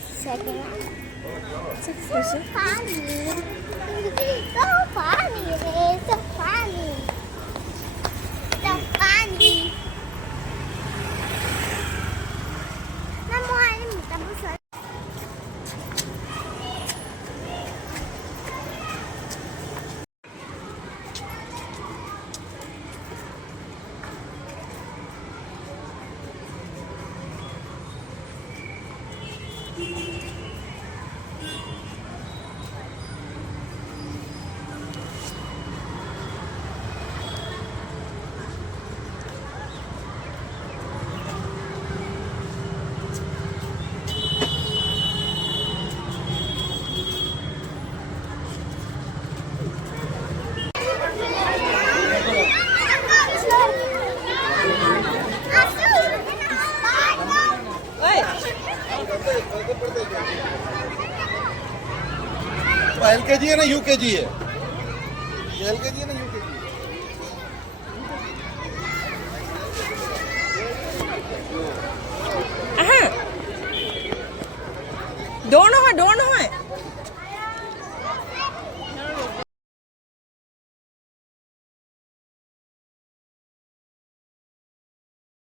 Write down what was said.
second. So funny. So funny. So funny. So funny. Namuha ni tapos na. LKG है ना UKG है? ये LKG है ना UKG है? दोनों है